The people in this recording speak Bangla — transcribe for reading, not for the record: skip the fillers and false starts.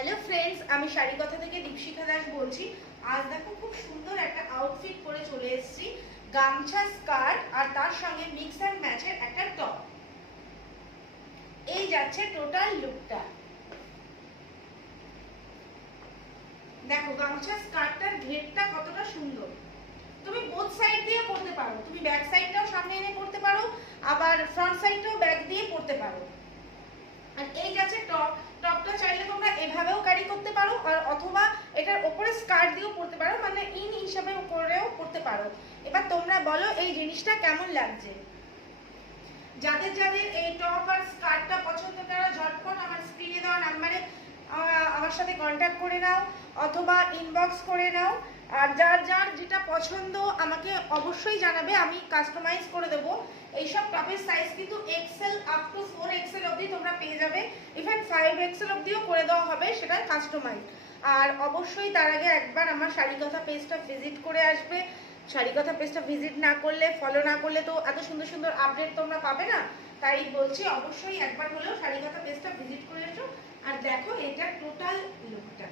হ্যালো ফ্রেন্ডস, আমি শাড়ি কথা থেকে দীপশিখা দাস বলছি। আজ দেখো খুব সুন্দর একটা আউটফিট পরে চলে এসেছি। গামছা, স্কার্ট আর তার সঙ্গে মিক্স অ্যান্ড ম্যাচের একটা টপ। এই যাচ্ছে টোটাল লুকটা। দেখো গামছা স্কার্টটার ঘেরটা কতটা সুন্দর। তুমি বোথ সাইড দিয়ে পরতে পারো, তুমি ব্যাক সাইডটাও সামনে এনে পরতে পারো, আবার ফ্রন্ট সাইডটাও ব্যাক দিয়ে পরতে পারো। আর এই যাচ্ছে টপ। টপটা চাইলে তোমরা এভাবেও ক্যারি করতে পারো, আর অথবা এটার উপরে স্কার্ট দিয়েও পরতে পারো, মানে ইন হিসাবে করেও পরতে পারো। এবার তোমরা বলো এই জিনিসটা কেমন লাগছে। যাদের যাদের এই টপ আর স্কার্টটা পছন্দ, তারা ঝটপট আমার স্ক্রিনে দেওয়া নাম্বারে আমার সাথে কন্ট্যাক্ট করে নাও অথবা ইনবক্স করে নাও। আর যার যার যেটা পছন্দ আমাকে অবশ্যই জানাবে, আমি কাস্টমাইজ করে দেবো। এইসব টপের সাইজ কিন্তু এক্সেল আপ টু 4XL অবধি তোমরা পেয়ে যাবে, ইভেন 5XL অবধিও করে দেওয়া হবে, সেটা কাস্টমাইজ। আর অবশ্যই তার আগে একবার আমার শাড়ি কথা পেজটা ভিজিট করে আসবে। শাড়ি কথা পেজটা ভিজিট না করলে, ফলো না করলে তো এত সুন্দর সুন্দর আপডেট তোমরা পাবে না। তাই বলছি অবশ্যই একবার হলেও শাড়ি কথা পেজটা ভিজিট করে এসো। আর দেখো এটা টোটাল লুকটা।